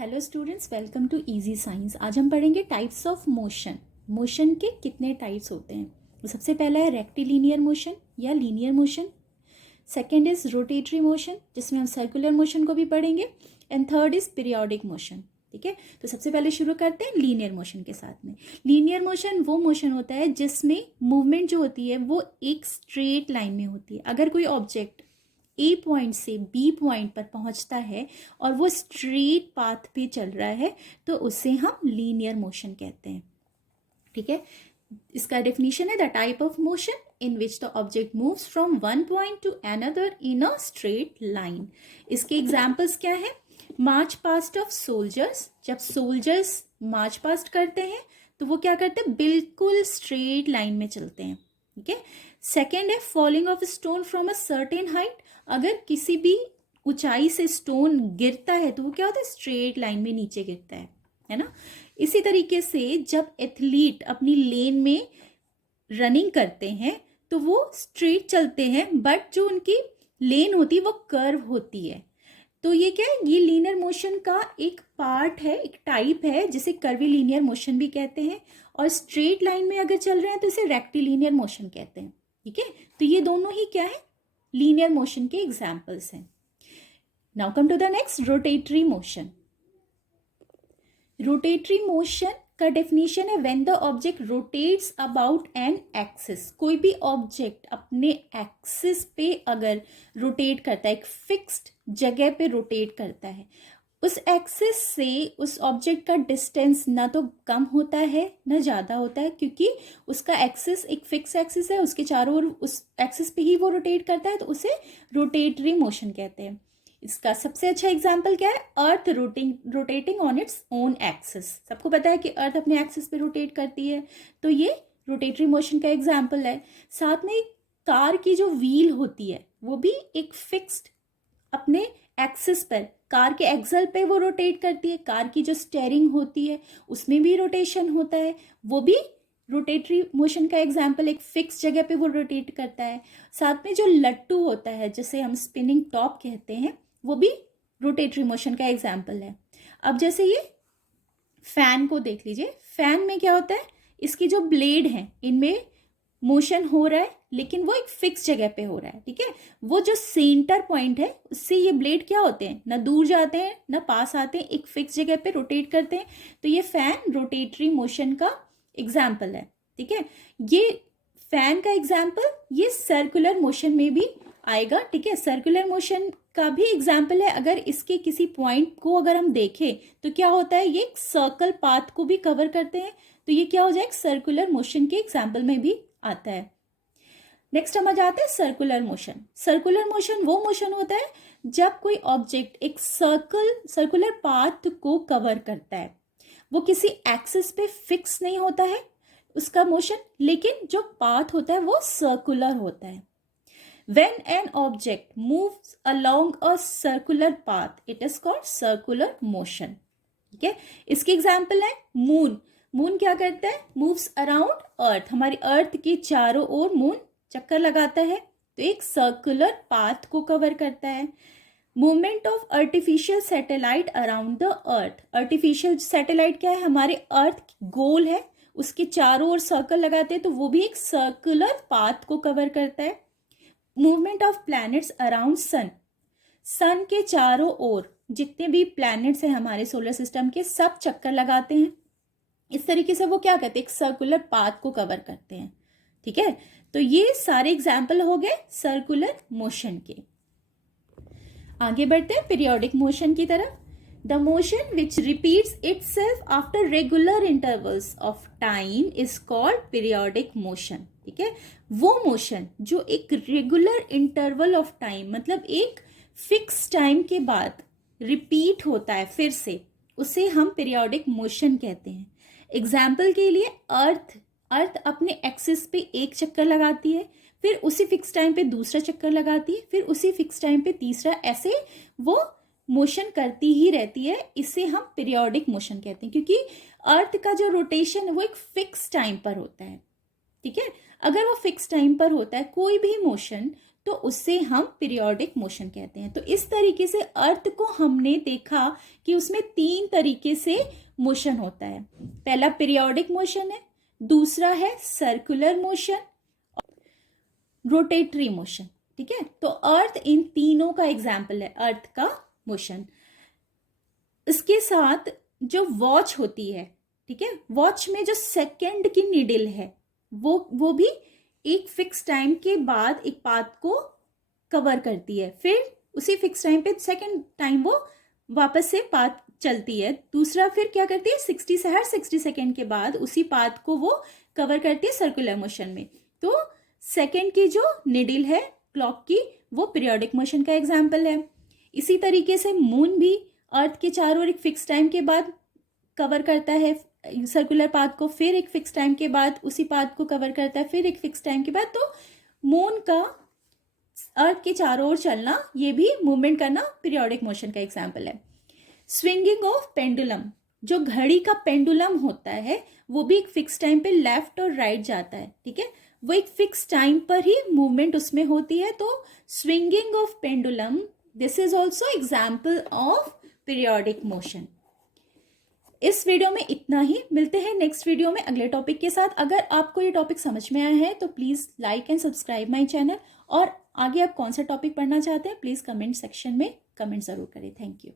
Hello students, welcome to easy science. आज हम पढ़ेंगे टाइप्स ऑफ मोशन। मोशन के कितने टाइप्स होते हैं। तो सबसे पहला है रेक्टिलिनियर मोशन या linear motion. Second is rotatory motion, जिसमें हम सर्कुलर मोशन को भी पढ़ेंगे। And third is periodic motion. ठीक है, तो सबसे पहले शुरू करते हैं लीनियर मोशन के साथ में। लीनियर मोशन वो मोशन होता है जिसमें मूवमेंट जो होती है वो एक स्ट्रेट लाइन में होती है। अगर कोई ऑब्जेक्ट ए पॉइंट से बी पॉइंट पर पहुंचता है और वो स्ट्रेट पाथ पे चल रहा है तो उसे हम लीनियर मोशन कहते हैं। ठीक है, इसका डेफिनेशन है the type of motion in which the object moves from one point two another in a straight line. इसके एग्जाम्पल्स क्या है? March past of soldiers. जब सोल्जर्स मार्च पास्ट करते हैं तो वो क्या करते हैं? बिल्कुल स्ट्रेट लाइन में चलते हैं। ठीक है। सेकेंड है falling of stone from a certain height. अगर किसी भी ऊंचाई से स्टोन गिरता है तो वो क्या होता है? स्ट्रेट लाइन में नीचे गिरता है ना। इसी तरीके से जब एथलीट अपनी लेन में रनिंग करते हैं तो वो स्ट्रेट चलते हैं, बट जो उनकी लेन होती है वो कर्व होती है। तो ये क्या है? ये लीनियर मोशन का एक पार्ट है, एक टाइप है, जिसे कर्वी लीनियर मोशन भी कहते हैं। और स्ट्रेट लाइन में अगर चल रहे हैं तो इसे रेक्टिलिनियर मोशन कहते हैं। ठीक है, तो ये दोनों ही क्या है? लीनियर मोशन के एग्जाम्पल्स हैं। Now come to the next, rotatory motion. Rotatory motion का डेफिनेशन है when the object rotates about an axis. कोई भी ऑब्जेक्ट अपने एक्सिस पे अगर रोटेट करता है, एक फिक्स्ड जगह पे रोटेट करता है, उस एक्सिस से उस ऑब्जेक्ट का डिस्टेंस ना तो कम होता है ना ज़्यादा होता है, क्योंकि उसका एक्सिस एक फिक्स एक्सिस है, उसके चारों ओर उस एक्सिस पे ही वो रोटेट करता है, तो उसे रोटेटरी मोशन कहते हैं। इसका सबसे अच्छा एग्जाम्पल क्या है? Earth rotating on its own axis. सबको पता है कि अर्थ अपने एक्सिस पे रोटेट करती है, तो ये रोटेटरी मोशन का एग्जाम्पल है। साथ में कार की जो व्हील होती है वो भी एक फिक्स्ड अपने एक्सिस पर, कार के एक्सल पे वो रोटेट करती है। कार की जो स्टेयरिंग होती है उसमें भी रोटेशन होता है, वो भी रोटेटरी मोशन का एग्जाम्पल, एक फिक्स जगह पे वो रोटेट करता है। साथ में जो लट्टू होता है, जिसे हम स्पिनिंग टॉप कहते हैं, वो भी रोटेटरी मोशन का एग्जाम्पल है। अब जैसे ये फैन को देख लीजिए। फैन में क्या होता है? इसकी जो ब्लेड है इनमें मोशन हो रहा है, लेकिन वो एक फिक्स जगह पे हो रहा है। ठीक है, वो जो सेंटर पॉइंट है उससे ये ब्लेड क्या होते हैं? ना दूर जाते हैं ना पास आते हैं, एक फिक्स जगह पे रोटेट करते हैं। तो ये फैन रोटेटरी मोशन का एग्जाम्पल है। ठीक है, ये फैन का एग्जाम्पल ये सर्कुलर मोशन में भी आएगा। ठीक है, सर्कुलर मोशन का भी एग्जाम्पल है। अगर इसके किसी पॉइंट को अगर हम देखें तो क्या होता है? ये सर्कल पाथ को भी कवर करते हैं, तो ये क्या हो जाएगा? सर्कुलर मोशन के एग्जाम्पल में भी आता है। नेक्स्ट हम आ जाते हैं सर्कुलर मोशन। सर्कुलर मोशन वो मोशन होता है जब कोई ऑब्जेक्ट एक सर्कुलर पाथ को कवर करता है। वो किसी एक्सिस पे फिक्स नहीं होता है उसका मोशन, लेकिन जो पाथ होता है वो सर्कुलर होता है। When an object moves along a circular path, it is called circular motion. ठीक है, इसके एग्जाम्पल है मून। मून क्या करता है? मूव्स अराउंड अर्थ। हमारी अर्थ के चारों ओर मून चक्कर लगाता है, तो एक सर्कुलर पाथ को कवर करता है। Movement of artificial satellite around the earth. Artificial satellite क्या है? हमारे अर्थ गोल है, उसके चारों ओर सर्कल लगाते हैं, तो वो भी एक सर्कुलर पाथ को कवर करता है। Movement of planets around sun. Sun के चारों ओर जितने भी प्लैनेट्स हैं हमारे सोलर सिस्टम के, सब चक्कर लगाते हैं। इस तरीके से वो क्या करते हैं? एक सर्कुलर पाथ को कवर करते हैं। ठीक है, तो ये सारे एग्जाम्पल हो गए सर्कुलर मोशन के। आगे बढ़ते हैं पीरियोडिक मोशन की तरफ। The motion which repeats itself after regular intervals of time is called periodic motion. ठीक है, वो मोशन जो एक रेगुलर इंटरवल ऑफ टाइम, मतलब एक फिक्स टाइम के बाद रिपीट होता है फिर से, उसे हम पीरियोडिक मोशन कहते हैं। एग्जाम्पल के लिए अर्थ अपने एक्सिस पे एक चक्कर लगाती है, फिर उसी फिक्स टाइम पे दूसरा चक्कर लगाती है, फिर उसी फिक्स टाइम पे तीसरा, ऐसे वो मोशन करती ही रहती है। इसे हम पीरियोडिक मोशन कहते हैं, क्योंकि अर्थ का जो रोटेशन है वो एक फिक्स टाइम पर होता है। ठीक है, अगर वो फिक्स टाइम पर होता है कोई भी मोशन, तो तो उससे हम पीरियोडिक मोशन कहते हैं। तो इस तरीके से अर्थ को हमने देखा कि उसमें 3 तरीके से मोशन होता है। पहला पीरियोडिक मोशन है, दूसरा है सर्कुलर मोशन, रोटेटरी मोशन। ठीक है, तो अर्थ इन तीनों का एग्जाम्पल है, अर्थ का मोशन। इसके साथ जो वॉच होती है, ठीक है, वॉच में जो सेकंड की नीडल है वो भी एक फिक्स टाइम के बाद एक पाथ को कवर करती है, फिर उसी फिक्स टाइम पे सेकंड टाइम वो वापस से पाथ चलती है। दूसरा फिर क्या करती है, 60 सेकंड के बाद उसी पाथ को वो कवर करती है सर्कुलर मोशन में। तो सेकंड की जो निडल है क्लॉक की, वो पीरियोडिक मोशन का एग्जाम्पल है। इसी तरीके से मून भी अर्थ के चारों ओर एक फिक्स टाइम के बाद कवर करता है सर्कुलर पाथ को, फिर एक फिक्स टाइम के बाद उसी पाथ को कवर करता है, फिर एक फिक्स टाइम के बाद। तो मून का अर्थ के चारों ओर चलना, ये भी मूवमेंट करना पीरियोडिक मोशन का एग्जाम्पल है। स्विंगिंग ऑफ पेंडुलम, जो घड़ी का पेंडुलम होता है वो भी एक फिक्स टाइम पे लेफ्ट और राइट जाता है। ठीक है, वो एक फिक्स टाइम पर ही मूवमेंट उसमें होती है। तो swinging of pendulum, this is also example of periodic motion. इस वीडियो में इतना ही, मिलते हैं नेक्स्ट वीडियो में अगले टॉपिक के साथ। अगर आपको ये टॉपिक समझ में आया है तो please like and subscribe my channel, और आगे आप कौन सा टॉपिक पढ़ना चाहते हैं प्लीज़ कमेंट सेक्शन में कमेंट ज़रूर करें। Thank you.